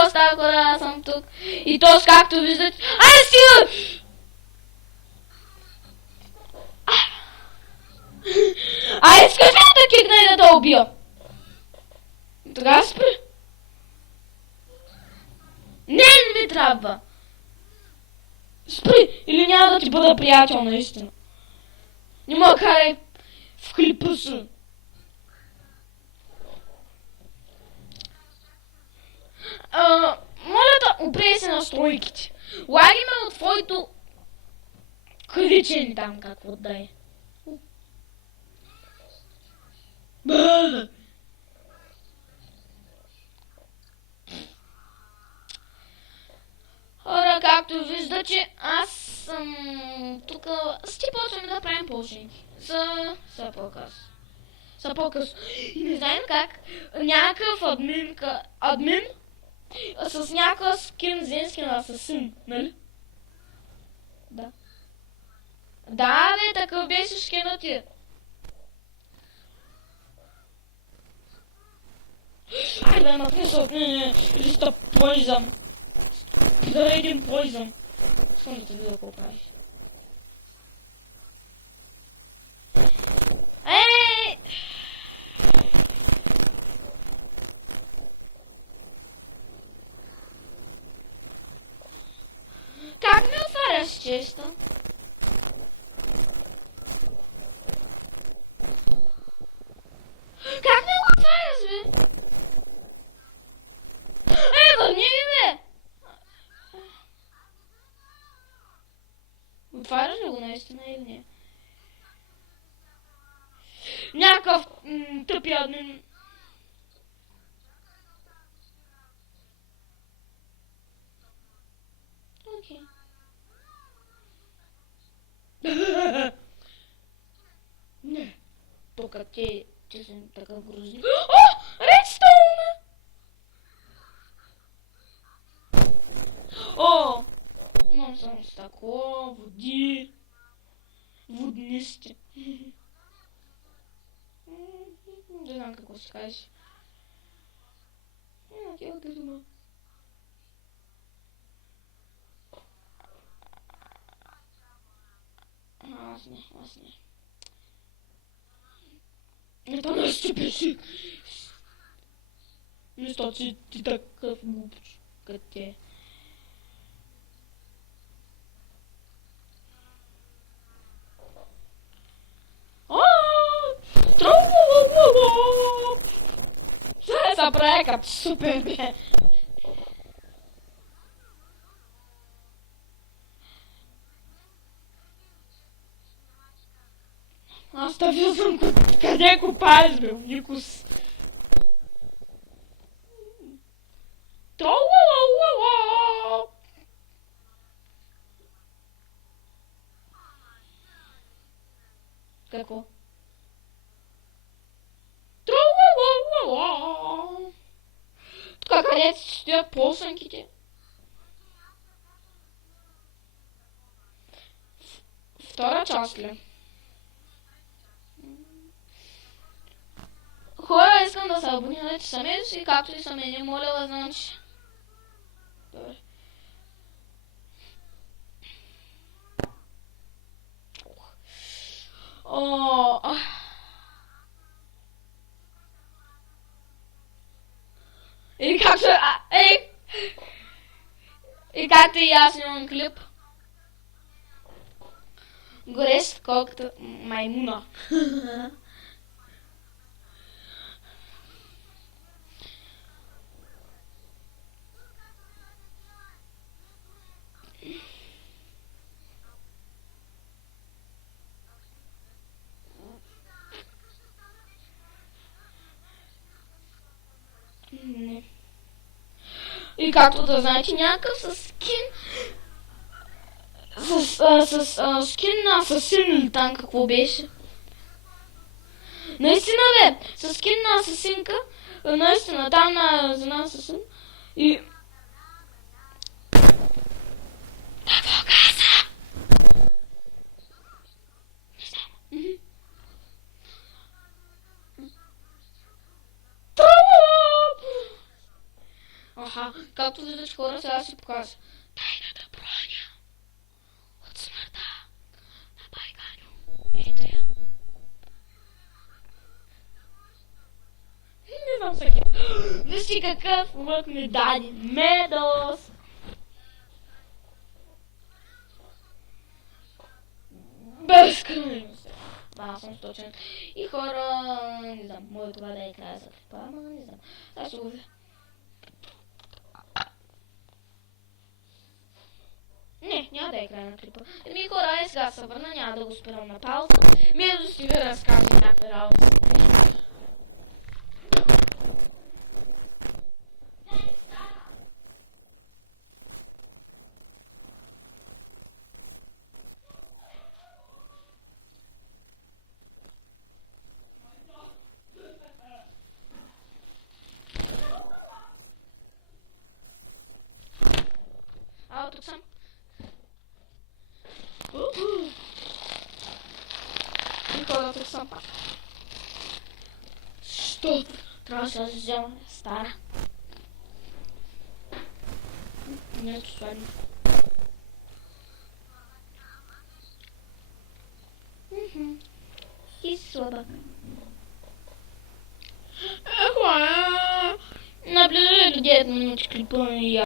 какво става, когато аз съм тук? И то, както виждате... Ай, стига! Искаш ли да кикна и да те убия? Тогава спри. Не ми трябва. Спри, или няма да ти бъда приятел, наистина. Не ме карай в клипа си. Моля да опрей се настройките. Лаги ме от твоето кричени там, какво да е. Хора, както виждате, аз съм тук. Ще почваме да правим положение. За по-късно. За по-късно. И не знаем как някакъв админ с някакъв скин женски на асасин, нали? Да. Да, бе, такъв беше скинът ти. Айде, махни се от мене, листа поизъм. Да един поизъм. Искам да те видя какво правиш. Ей! Как ми отваряш често? Как ми го отваряш, бе? Върни ми, бе! Отваряш ли го наистина или не? Някакъв тъпи админ. Окей. Не. Тук ти си такъв грозник. О! Редстоун! О! Имам само стъкло, води. Воднисти. Не знам какво ще кажеш. Окей, да дума. Аз не. Это Настя беше. Мисля, че ти такъв глупч, като те. Сега се прави като супер, бе. Аз да виждам къде копаеш, бе, Никос. Какво? Тук където стоят полсънките. Втора част ли? Хора, искам да се абонирате сами и както и сами не моля да значи. Добре. И както... И както и аз имам клип. Горещ колкото маймуна. Не. И както да знаете, някакъв с скин... С скин на асасин или там какво беше. Наистина, бе, с скин на асасинка, наистина, там на асасин. И... Какво каза? Не знам. Аха, както виждате хора, сега си покажа. Тайната броня от смъртта на Байганю. Ето я. Не знам всеки. Вижте какъв лък ми даде. Медос. Безкрайно се. Да, съм точен. И хора, не знам, може това да е края за клипа, ама не знам. Аз ловя. Не, няма да е край на клипа. Еми хора, сега се върна, няма да го спирам на пауза. Между си ви разказвам някакви работи. Ало, тук съм. И хора, тук съм пак. Що? Трябваше да взема стара. Нещо сладно. И слабък. Хора, наближи до 9 минути клипа и